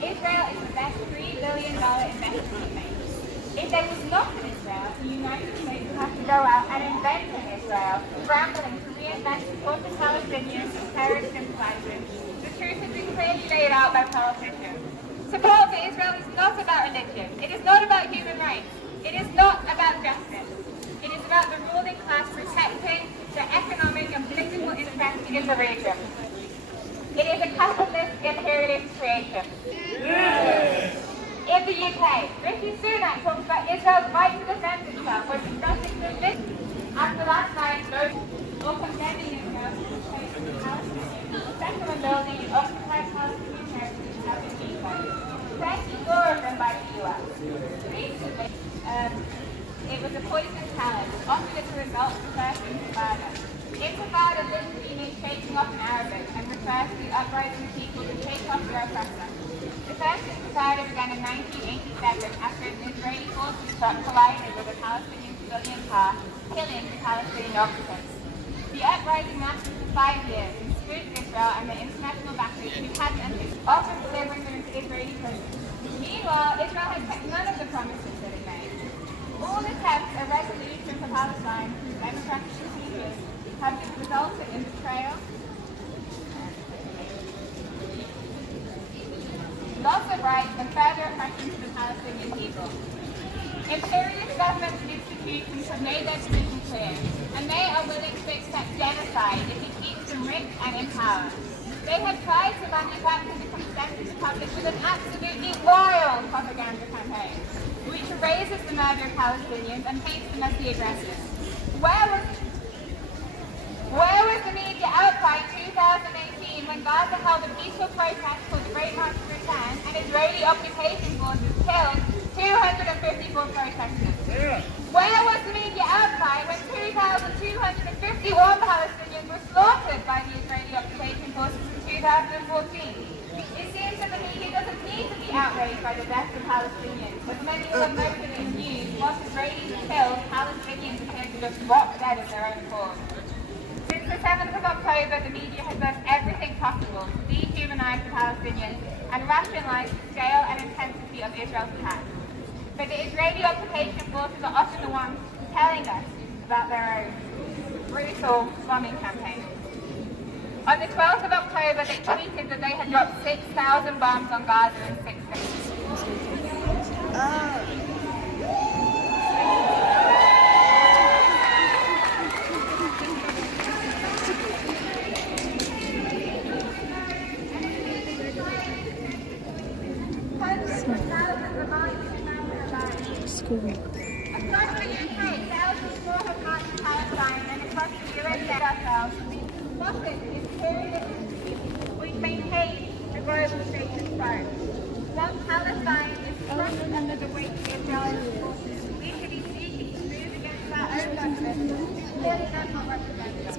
Israel is the best $3 billion investment made. If there was not an Israel, the United States would have to go out and invent an Israel, scrambling to reinvent support the Palestinians as terrorist sympathizers. The truth has been clearly laid out by politicians. Support for Israel is not about religion. It is not about human rights. It is not about justice. It is about the ruling class protecting their economic and political interests in the region. It is a capitalist imperialist creation. Yes. In the UK, Rishi Sunak talks about Israel's right to defend itself when discussing this. After last night's vote, or condemning Israel to replace the Palestinians, settlement building in occupied Palestinian territory have been vetoed. 24 of them by the US. Recently, it was a poison challenge, often as a result of the First Intifada. Intifada literally means shaking off in Arabic and refers to the uprising of people to shake off their oppressor. The First Intifada began in 1987 after an Israeli forces truck collided with a Palestinian civilian car, killing the Palestinian occupants. The uprising lasted for 5 years and screwed Israel and the international backers who had entered, often delivering them into Israeli prisons. Meanwhile, Israel has kept none of the promises that it made. All attempts at resolution for Palestine through democratic procedures have resulted in betrayal, loss of rights, and further oppression to the Palestinian people. Imperialist governments and institutions have made their position clear, and they are willing to accept genocide if it keeps them rich and in power. They have tried to manufacture the consent of the public with an absolutely wild propaganda campaign, which raises the murder of Palestinians and paints them as the aggressors. Where was the media outcry in 2018 when Gaza held a peaceful protest called the Great March of Return and Israeli occupation forces killed 254 protesters? Yeah. Where was the media outcry when 2,251 Palestinians were slaughtered by the Israeli occupation forces in 2014? It seems that the media doesn't need to be outraged by the deaths of Palestinians, as many will have noted in the news. Once Israelis killed, Palestinians appear to just drop dead of their own cause. Since the 7th of October, the media has done everything possible to dehumanize the Palestinians and rationalize the scale and intensity of Israel's attack. But the Israeli occupation forces are often the ones telling us about their own brutal bombing campaign. On the 12th of October, they tweeted that they had dropped 6,000 bombs on Gaza in 6 days. Across the UK, thousands more have marched to Palestine, and across the US ourselves, we've plotted the imperialist we maintain the global status quo. Once Palestine is crushed under the weight of Israeli forces, we should be seeking to move against our own government, who clearly does not represent us.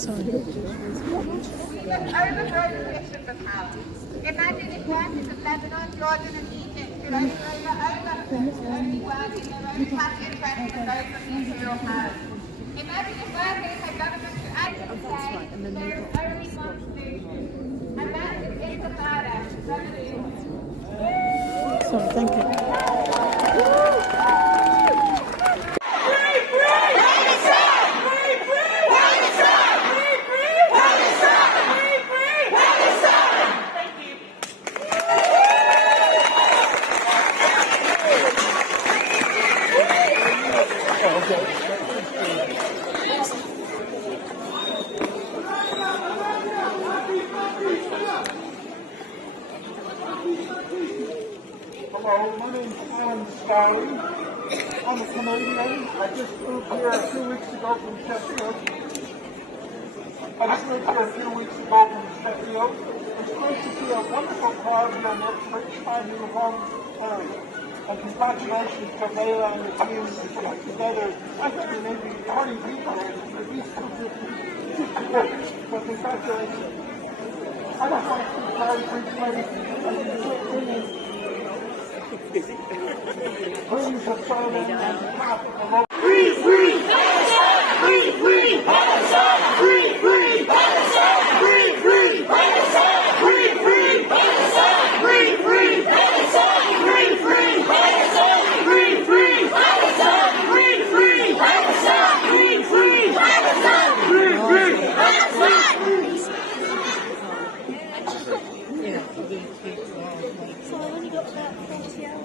We must overthrow the systems of power. Imagine if workers of Lebanon, Jordan and Egypt could overthrow their own governments who only work in their own class interests and those of the imperial powers. Imagine if workers had governments who actually say there is only one solution, and that is intifada, revolution. Sorry, thank you. Hello, my name's Alan Stein. I'm a Canadian. I just moved here a few weeks ago from Sheffield. It's great to see a wonderful crowd here on the first time in a long time. And congratulations to Leila and the team for putting together. I think there may be 40 people, at least 250. But congratulations. I don't want to keep time for Please have shown in behalf of the Free, free, Palestine! Free, free, Palestine! Free, free, Palestine! Free, free, Palestine! Free, free, Palestine! Free, free, Palestine! Free, free, Palestine! Free, free, Palestine! Free, free, Palestine! Free, free, Palestine! Free, free, Palestine! So I only got about 40 hours.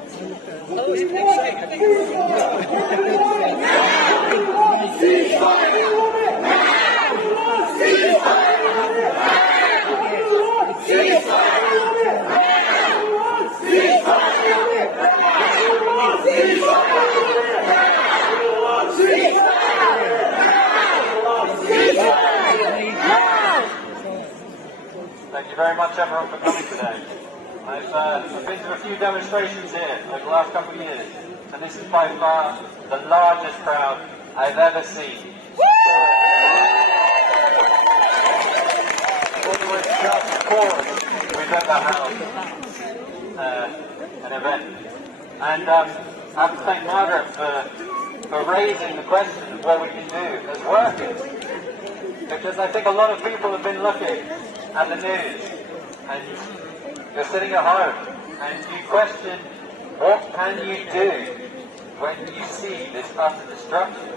Thank you very much, everyone, for coming today. I've been to a few demonstrations here over the last couple of years, and this is by far the largest crowd I've ever seen. Almost just chorus we've ever held an event. And I have to thank Margaret for raising the question of what we can do as workers. Because I think a lot of people have been looking at the news, and you're sitting at home, and you question, what can you do when you see this utter destruction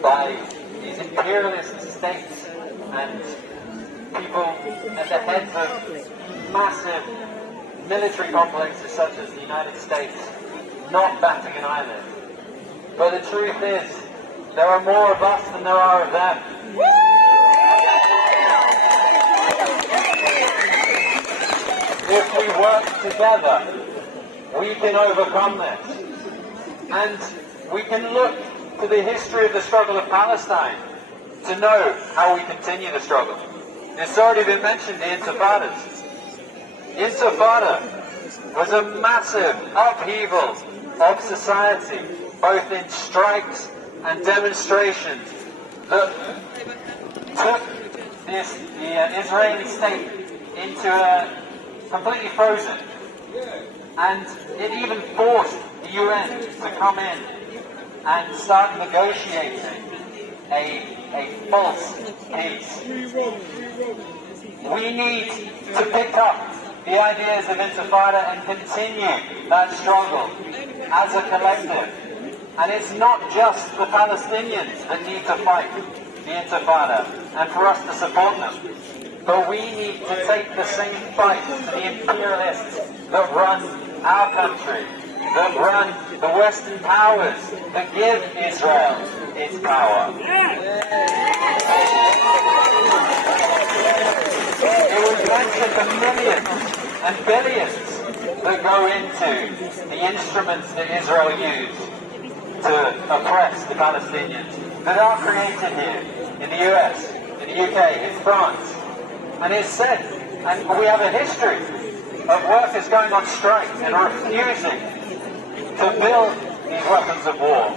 by these imperialist states and people at the heads of massive military complexes such as the United States not batting an eyelid? But the truth is, there are more of us than there are of them. If we work together, we can overcome this. And we can look to the history of the struggle of Palestine to know how we continue the struggle. It's already been mentioned, the Intifadas. Intifada was a massive upheaval of society, both in strikes and demonstrations, that took the Israeli state into a completely frozen, and it even forced the UN to come in and start negotiating a false peace. We need to pick up the ideas of Intifada and continue that struggle as a collective. And it's not just the Palestinians that need to fight the Intifada and for us to support them. But we need to take the same fight to the imperialists that run our country, that run the Western powers, that give Israel its power. It was mentioned the millions and billions that go into the instruments that Israel used to oppress the Palestinians, that are created here in the US, in the UK, in France. And it's said, and we have a history of workers going on strike and refusing to build these weapons of war,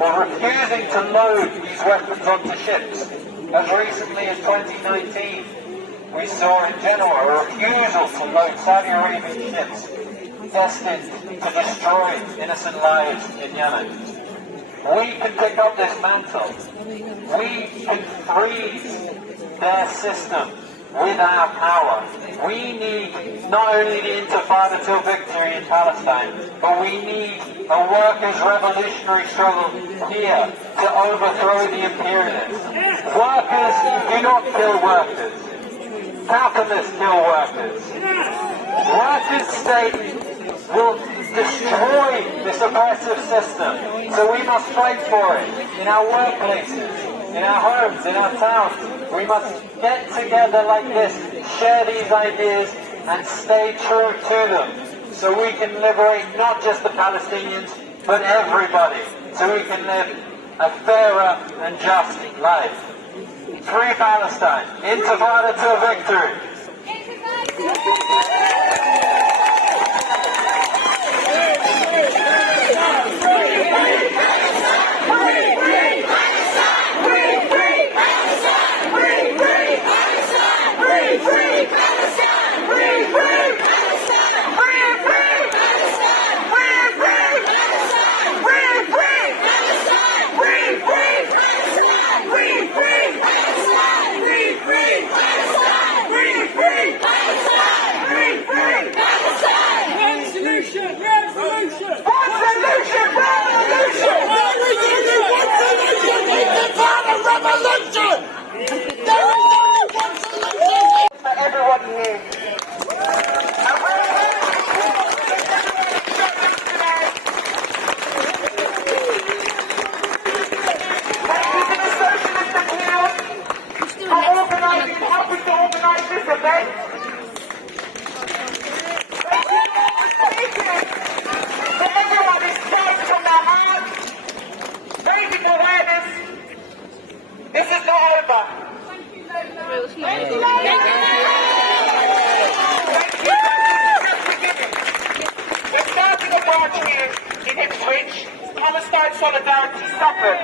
or refusing to load these weapons onto ships. As recently as 2019, we saw in Genoa a refusal to load Saudi Arabian ships destined to destroy innocent lives in Yemen. We can pick up this mantle. We can freeze their system with our power. We need not only the Intifada till victory in Palestine, but we need a workers' revolutionary struggle here to overthrow the imperialists. Workers do not kill workers. Capitalists kill workers. Workers' state will destroy this oppressive system. So we must fight for it in our workplaces, in our homes, in our towns. We must get together like this, share these ideas, and stay true to them, so we can liberate not just the Palestinians, but everybody, so we can live a fairer and just life. Free Palestine, Intifada to victory. Free, free, Palestine! Free, free, Palestine! Free, free, solution? What solution? Revolution! Why we need one solution? It's a time of revolution! There is only one solution! For everyone here. Helping to organise this event. For everyone is starting from their heart, raising awareness. This is not over. Thank you, We're starting a march here in Ipswich, Palestine Solidarity, Suffolk.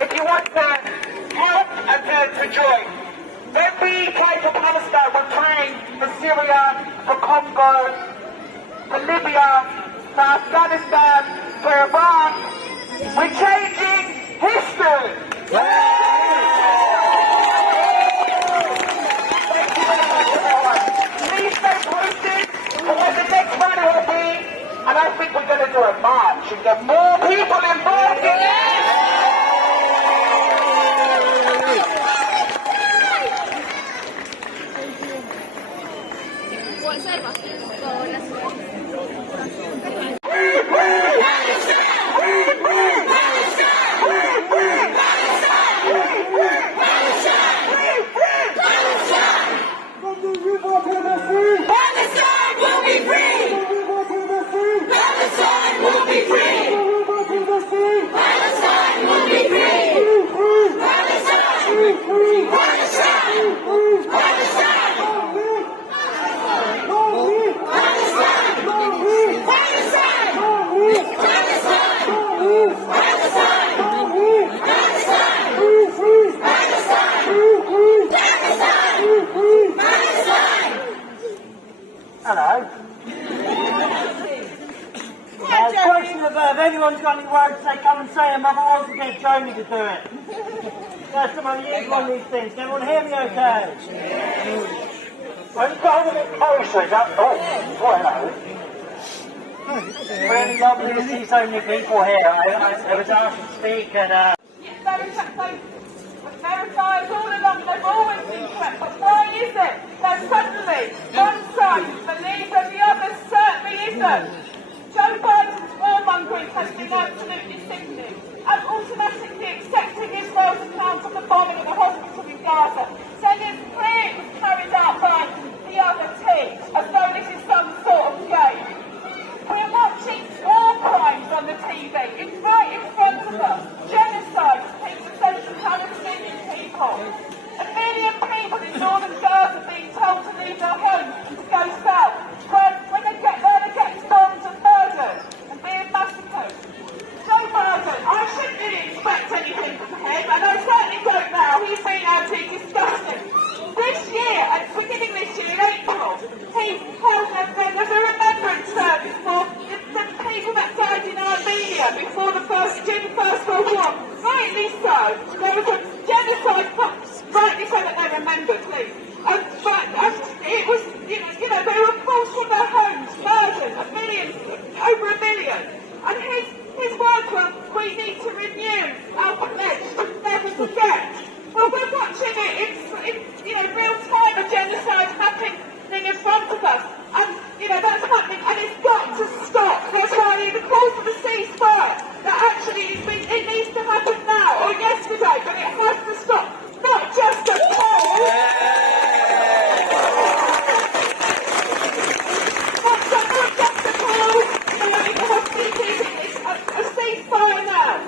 If you want to help and to join, when we pray for Palestine, we're praying for Syria, for Congo, for Libya, for Afghanistan, for Iran. We're changing history. Thank you very much, everyone. Please stay posted for what the next rally will be, and I think we're going to do a march and get more people involved in it. What's over? Oh, let's go. Palestine will be free! Palestine will be free! Palestine will be free! Palestine! Palestine! Palestine! Hello. Question of if anyone's got any words, say come and say them, otherwise we'll get Joni to do it. That's the money you on these things. Can everyone hear me okay? Well, you've got a bit closer. Hello. Really lovely to see so many people here. I was asked to speak and verified all along, they've always been correct, but why is it that suddenly one side believes and the other certainly isn't? Joe Biden's warmongering has been absolutely sickening, and automatically accepting Israel's account of the bombing of the hospital in Gaza, saying it's clear it was carried out by the other team, as though this is some sort of game. We're watching war crimes on the TV, it's right in front of us, genocide against the Palestinian people. 1 million people in northern Gaza being told to leave their homes and to go south, when they get there they get bombed and murdered and being massacred. Joe Biden, I shouldn't really expect anything from him, and I certainly don't now, he's been absolutely disgusting. This year, at the beginning of this year, in April, he held a remembrance service for the people that died in Armenia before during the First World War. Rightly so. There was a genocide, rightly so that they remembered, please. But it was, they were forced from their homes, murdered, over a million. And his words were, we need to renew our pledge to never forget. Well, we're watching it in real time, a genocide happening in front of us. And, that's happening, and it's got to stop. That's why the call for the ceasefire, that actually it needs to happen now, or yesterday, but it has to stop. Not just a call. Not just a call. It's a ceasefire now.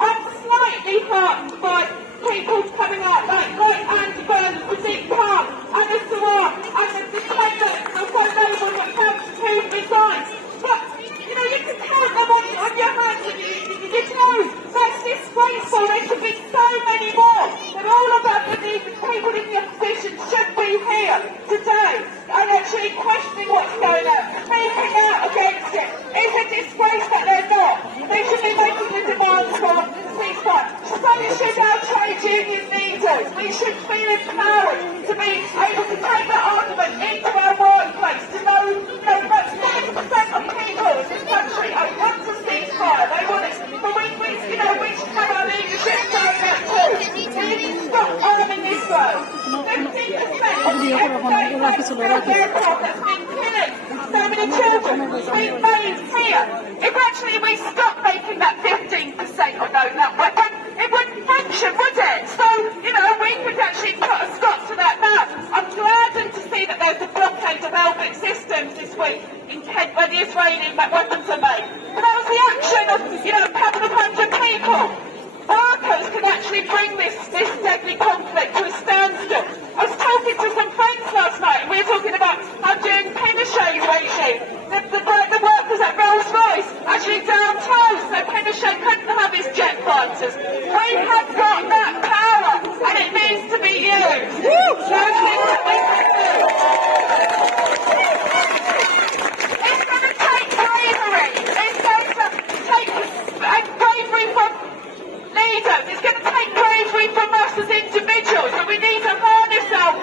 I'm slightly heartened by people coming out like Andy Burns, Sadiq Khan, and the Sawan, and the claimants are so noble that comes to resign. But, you can count them on your hands, and you know, that's disgraceful. There should be so many more. And all of us, the people in the opposition, should be here today and actually questioning what's going on, speaking out against it. It's a disgrace that they're not. They should be making the demands for ceasefire. So should our trade union leaders. We should feel empowered to be able to take that argument into our if actually we stopped making that 15% of that weapon, it wouldn't function, would it? So, you know, we could actually put a stop to that now. I'm gladdened to see that there's a blockade of Elbit systems this week in Kent where the Israeli weapons are made. But that was the action of, you know, a couple of hundred people. Workers can actually bring this deadly conflict to a standstill. I was talking to some friends last night and we were talking about how during Pinochet's regime, the workers at Rolls-Royce actually down tools so Pinochet couldn't have his jet fighters. We have got that power and it needs to be used. Those things that we can do. It's going to take bravery. It's going to take bravery from leaders. It's going to take bravery from us as individuals, and we need to harness our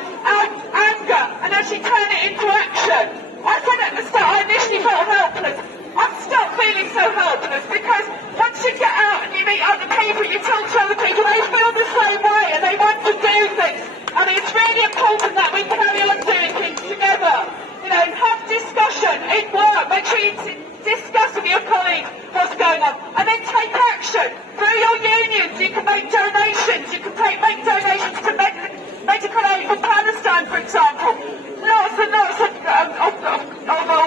anger and actually turn it into action. I said at the start, I initially felt helpless. I've stopped feeling so helpless because once you get out and you meet other people, you talk to other people, they feel the same way and they want to do things. And it's really important that we carry on doing things together. You know, have discussion in work. Make sure you discuss with your colleagues what's going on, and then take action through your unions. You can make donations. You can make donations to medical aid for Palestine, for example. Lots and lots of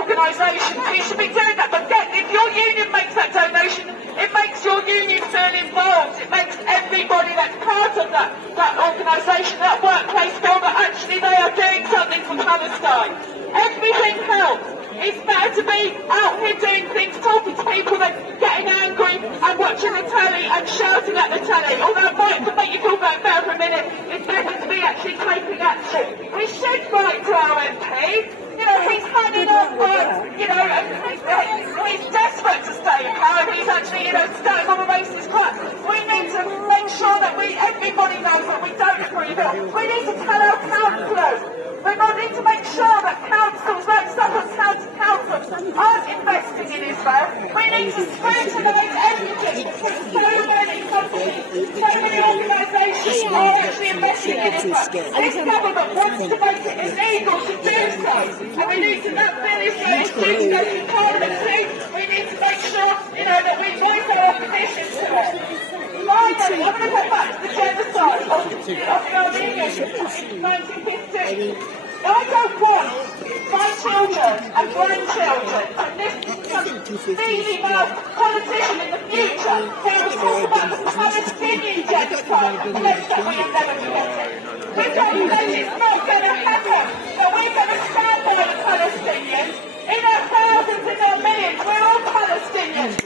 organisations. You should be doing that. But if your union makes that donation, it makes your union feel involved. It makes everybody that's part of that organisation, that workplace, feel that actually they are doing something for Palestine. Everything helps. It's better to be out here doing things, talking to people than getting angry and watching the telly and shouting at the telly. Although it might make you feel better for a minute, it's better to be actually taking action. We should write to our MP. You know, he's had enough work, you know, and he's desperate to stay in power. He's actually, you know, starting on a racist crap. We need to make sure that everybody knows that we don't agree with it. We need to tell our councillors. We need to make sure that councils like Suffolk County Council aren't investing in Israel. We need to scrutinise everything because so many companies, so many organisations are actually investing in Israel. This government wants to make it illegal to do so. And we need to not finish those things go to Parliament soon. We need to make sure, you know, that we voice our opposition to it. Finally, I'm going to go back to the genocide of the Armenians in 1915. I don't want my children and grandchildren to be politician in the future who will talk about the Palestinian genocide and that we have never forgotten. We're going to say it's not going to happen, but we're going to stand by the Palestinians. In our thousands, in our millions, we're all Palestinians.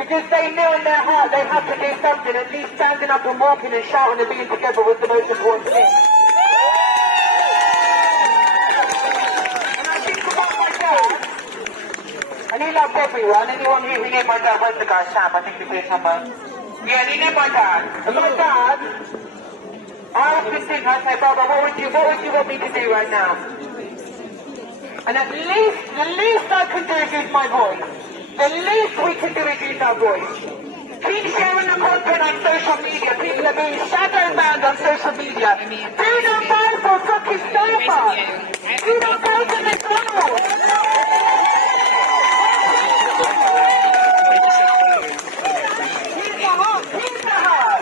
Because they knew in their heart they had to do something, at least standing up and walking and shouting and being together was the most important thing. And I think about my dad, and he loved everyone. Anyone here who knew my dad, where's the guy, Sam? I think he's here somewhere. Yeah, and he knew my dad. And my dad, I often think, I say, Baba, what would you want me to do right now? And the least I can do is use my voice. The least we can do is use our voice. Keep sharing the content on social media. People are being shadow banned on social media. Do not buy for fucking Starbucks. Do not go to McDonald's. Here's the heart. Here's the heart.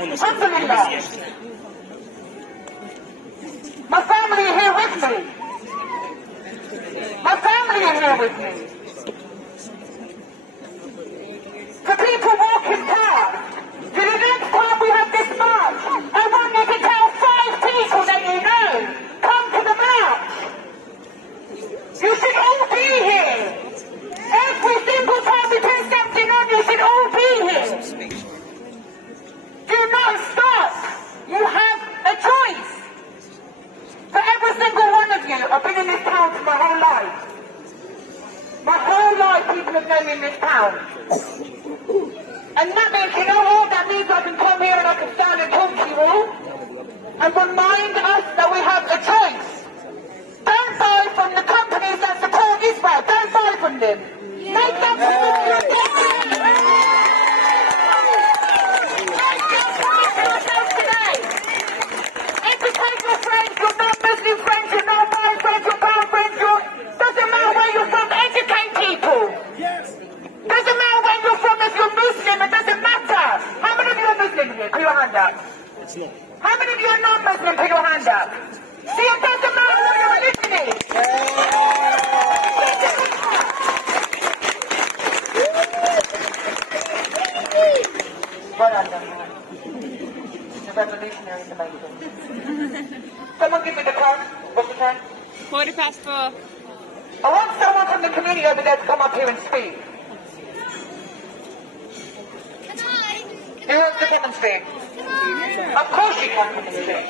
Alhamdulillah. My family are here with me. My family are here with me. For people walking past, to the next time we have this march, I want you to tell 5 people that you know, come to the march. You should all be here. Every single time we put something on, you should all be here. Do not stop. You have a choice. For every single one of you, I've been in this town for my whole life. My whole life people have known me in this town. And that means, you know what? That means I can come here and I can stand and talk to you all and remind us that we have a choice. Don't buy from the companies that support Israel. Don't buy from them. Make them today. Educate your friends, your non-Muslim friends, your non-Muslim friends, your brown friends, doesn't matter where you're from, educate people. Doesn't matter where you're from, if you're Muslim, it doesn't matter. How many of you are Muslim here? Put your hand up. How many of you are non-Muslim? Put your hand up. See, it doesn't matter what your religion is. Well done, the revolutionary in the making. Someone give me the clock. What's the time? 4:04. I want someone from the community over there to come up here and speak. Who wants to come and speak? Of course you can come and speak.